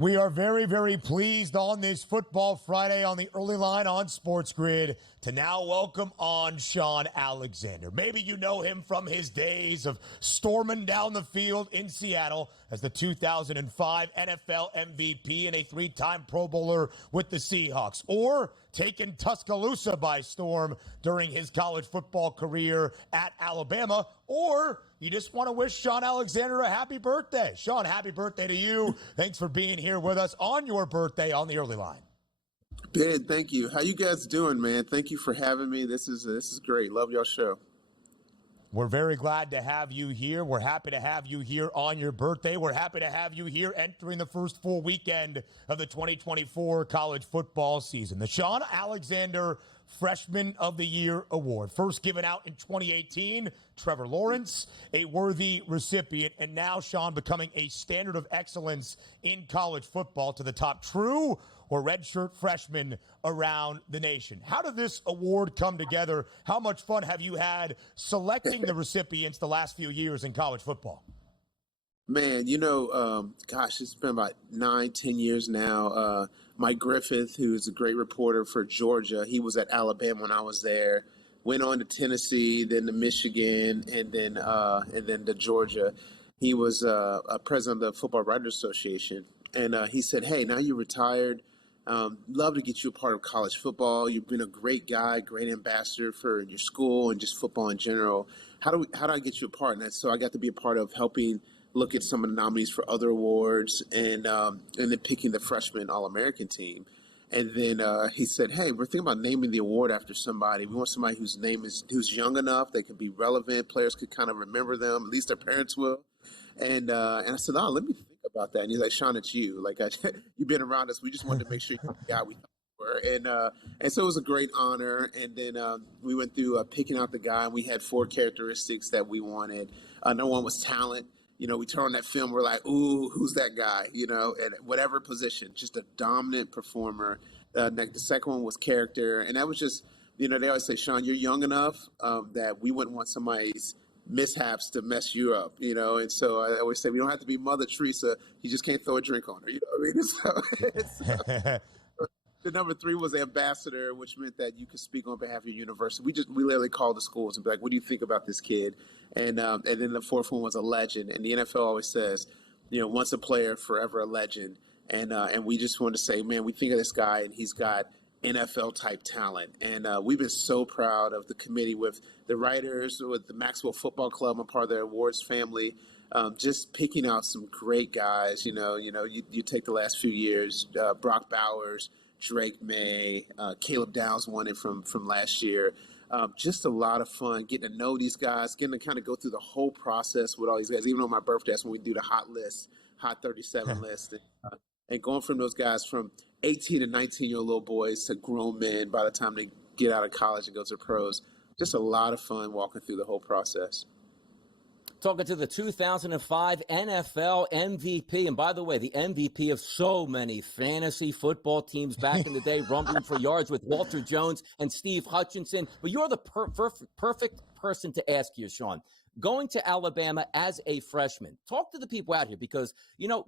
We are very, very pleased on this Football Friday on the early line on SportsGrid to now welcome on Shaun Alexander. Maybe you know him from his days of storming down the field in Seattle as the 2005 NFL MVP and a three-time Pro Bowler with the Seahawks, or taking Tuscaloosa by storm during his college football career at Alabama, or you just want to wish Shaun Alexander a happy birthday. Shaun, happy birthday to you. Thanks for being here with us on your birthday on the early line. Ben, thank you. How you guys doing, man? Thank you for having me. This is great. Love your show. We're very glad to have you here. We're happy to have you here on your birthday. We're happy to have you here entering the first full weekend of the 2024 college football season. The Shaun Alexander Freshman of the Year Award, first given out in 2018, Trevor Lawrence, a worthy recipient, and now Shaun becoming a standard of excellence in college football to the top true or redshirt freshmen around the nation. How did this award come together? How much fun have you had selecting the recipients the last few years in college football? Man, it's been about 9-10 years now. Mike Griffith, who's a great reporter for Georgia, he was at Alabama when I was there. Went on to Tennessee, then to Michigan, and then to Georgia. He was a president of the Football Writers Association, and he said, "Hey, now you're retired. Love to get you a part of college football. You've been a great guy, great ambassador for your school and just football in general. How do I get you a part?" And so I got to be a part of helping look at some of the nominees for other awards, and then picking the freshman All-American team. And then he said, "Hey, we're thinking about naming the award after somebody. We want somebody whose name who's young enough, they could be relevant, players could kind of remember them, at least their parents will." And I said, "Oh, let me think about that." And he's like, "Shaun, it's you. You've been around us. We just wanted to make sure you're the guy we thought you were." And so it was a great honor. And then we went through picking out the guy, and we had 4 characteristics that we wanted. Number one was talent. We turn on that film, we're like, "Ooh, who's that guy?" At whatever position, just a dominant performer. The second one was character. And that was just, they always say, "Shaun, you're young enough that we wouldn't want somebody's mishaps to mess you up," And so I always say, we don't have to be Mother Teresa. You just can't throw a drink on her. You know what I mean? So, the number 3 was ambassador, which meant that you could speak on behalf of your university. We literally called the schools and be like, "What do you think about this kid?" And then the 4th one was a legend. And the NFL always says, once a player, forever a legend. And we just wanted to say, man, we think of this guy and he's got NFL type talent. And we've been so proud of the committee with the writers, with the Maxwell Football Club, I'm part of their awards family, just picking out some great guys. You take the last few years, Brock Bowers, Drake May, Caleb Downs won it from last year. Just a lot of fun getting to know these guys, getting to kind of go through the whole process with all these guys. Even on my birthday, that's when we do the hot 37 list. And going from those guys from 18 and 19-year-old little boys to grown men by the time they get out of college and go to the pros. Just a lot of fun walking through the whole process. Talking to the 2005 NFL MVP. And by the way, the MVP of so many fantasy football teams back in the day, rumbling for yards with Walter Jones and Steve Hutchinson. But you're the perfect person to ask here, Shaun. Going to Alabama as a freshman, talk to the people out here because,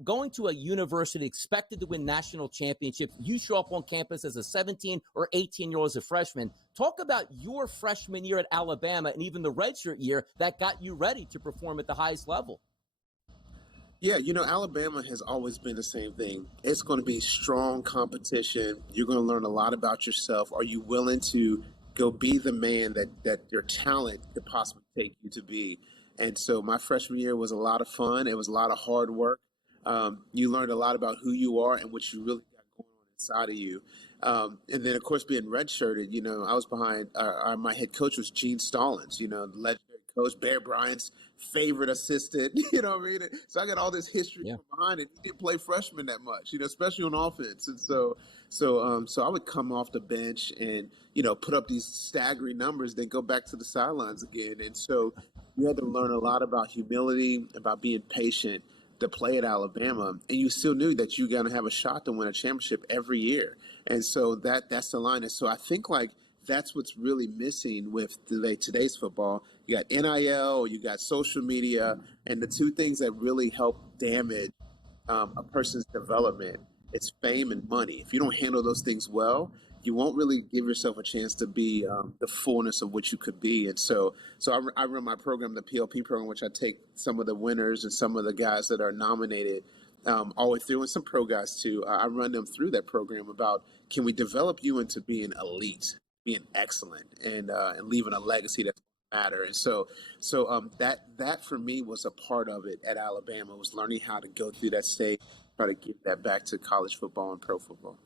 going to a university expected to win national championships, you show up on campus as a 17 or 18-year-old as a freshman. Talk about your freshman year at Alabama and even the redshirt year that got you ready to perform at the highest level. Yeah, Alabama has always been the same thing. It's going to be strong competition. You're going to learn a lot about yourself. Are you willing to go be the man that your talent could possibly take you to be? And so my freshman year was a lot of fun. It was a lot of hard work. You learned a lot about who you are and what you really got going on inside of you. And then, of course, being redshirted, I was behind my head coach was Gene Stallings, the legendary coach, Bear Bryant's favorite assistant, you know what I mean? So I got all this history from behind it. He didn't play freshman that much, especially on offense. And so I would come off the bench and, put up these staggering numbers, then go back to the sidelines again. And so you had to learn a lot about humility, about being patient to play at Alabama. And you still knew that you're going to have a shot to win a championship every year. And so that's the line. And so I think that's what's really missing with today's football. You got NIL, you got social media, and the two things that really help damage a person's development, it's fame and money. If you don't handle those things well, you won't really give yourself a chance to be the fullness of what you could be. And so I run my program, the PLP program, which I take some of the winners and some of the guys that are nominated all the way through, and some pro guys too. I run them through that program about, can we develop you into being elite, being excellent, and leaving a legacy that matter. And so that for me was a part of it at Alabama, was learning how to go through that stage, try to give that back to college football and pro football.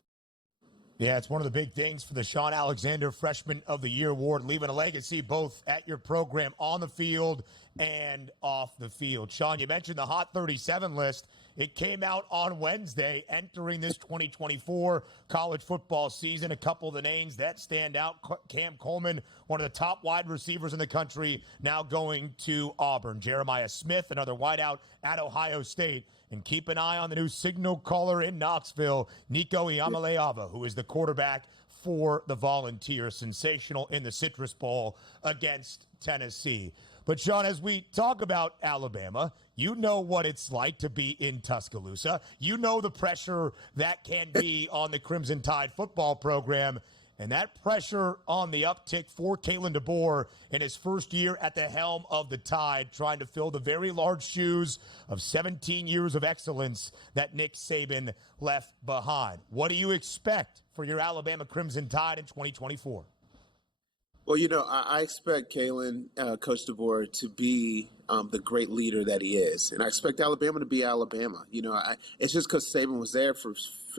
Yeah, it's one of the big things for the Shaun Alexander Freshman of the Year award, leaving a legacy both at your program on the field and off the field. Shaun, you mentioned the Hot 37 list. It came out on Wednesday entering this 2024 college football season. A couple of the names that stand out: Cam Coleman, one of the top wide receivers in the country, now going to Auburn. Jeremiah Smith, another wideout at Ohio State. And keep an eye on the new signal caller in Knoxville, Nico Iamaleava, who is the quarterback for the Volunteers. Sensational in the Citrus Bowl against Tennessee. But, Shaun, as we talk about Alabama, you know what it's like to be in Tuscaloosa. You know the pressure that can be on the Crimson Tide football program. And that pressure on the uptick for Kalen DeBoer in his first year at the helm of the Tide, trying to fill the very large shoes of 17 years of excellence that Nick Saban left behind. What do you expect for your Alabama Crimson Tide in 2024? Well, I expect Kalen, Coach DeBoer, to be the great leader that he is. And I expect Alabama to be Alabama. It's just because Saban was there for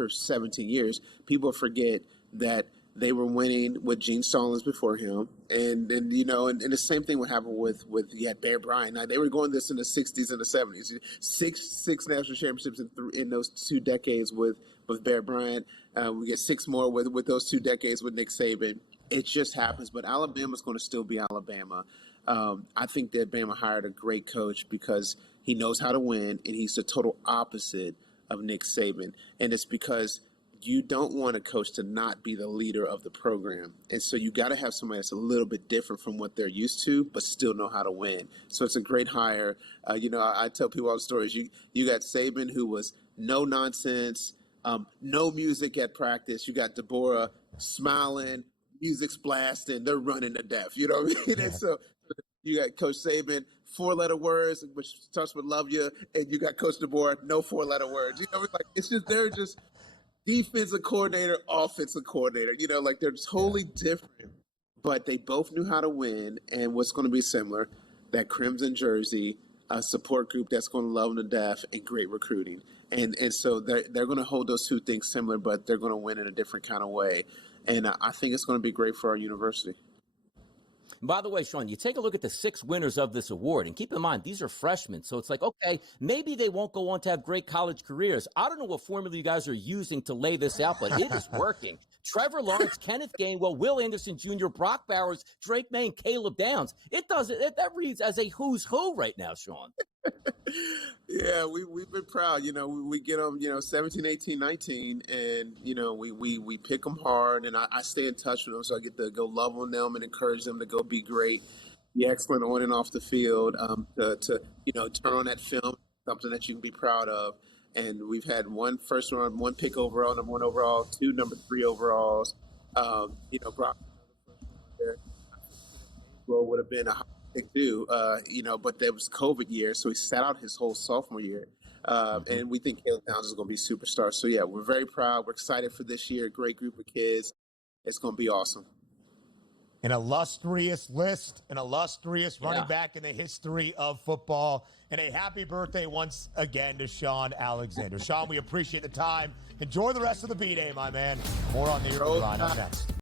17 years. People forget that they were winning with Gene Stallings before him. And the same thing would happen with you had Bear Bryant. Now, they were going this in the 60s and the 70s. Six national championships in those 2 decades with Bear Bryant. We get 6 more with those 2 decades with Nick Saban. It just happens. But Alabama's going to still be Alabama. I think that Bama hired a great coach because he knows how to win, and he's the total opposite of Nick Saban. And it's because you don't want a coach to not be the leader of the program. And so you got to have somebody that's a little bit different from what they're used to, but still know how to win. So it's a great hire. I tell people all the stories. You got Saban, who was no nonsense, no music at practice. You got DeBoer smiling, music's blasting, they're running to death. You know what I mean? Yeah. And so you got Coach Saban, 4-letter words, which starts with love you, and you got Coach DeBoer, no 4-letter words. It's just, they're just defensive coordinator, offensive coordinator. They're totally different, but they both knew how to win. And what's going to be similar, that crimson jersey, a support group that's going to love them to death, and great recruiting. And so they're going to hold those 2 things similar, but they're going to win in a different kind of way. And I think it's going to be great for our university. By the way, Shaun, you take a look at the 6 winners of this award, and keep in mind, these are freshmen. So it's like, okay, maybe they won't go on to have great college careers. I don't know what formula you guys are using to lay this out, but it is working. Trevor Lawrence, Kenneth Gainwell, Will Anderson Jr., Brock Bowers, Drake May, and Caleb Downs. That reads as a who's who right now, Shaun. Yeah, we've been proud. We get them, 17, 18, 19, and, we pick them hard, and I stay in touch with them, so I get to go love on them and encourage them to go be great, be excellent on and off the field, to turn on that film, something that you can be proud of. And we've had 1 first round, 1 pick overall, number 1 overall, 2 number 3 overalls. Brock would have been a high pick too, but there was COVID year, so he sat out his whole sophomore year. And we think Caleb Downs is going to be a superstar. So, yeah, we're very proud. We're excited for this year. Great group of kids. It's going to be awesome. An illustrious list, an illustrious running back in the history of football. And a happy birthday once again to Shaun Alexander. Shaun, we appreciate the time. Enjoy the rest of the B-Day, my man. More on the early line up next.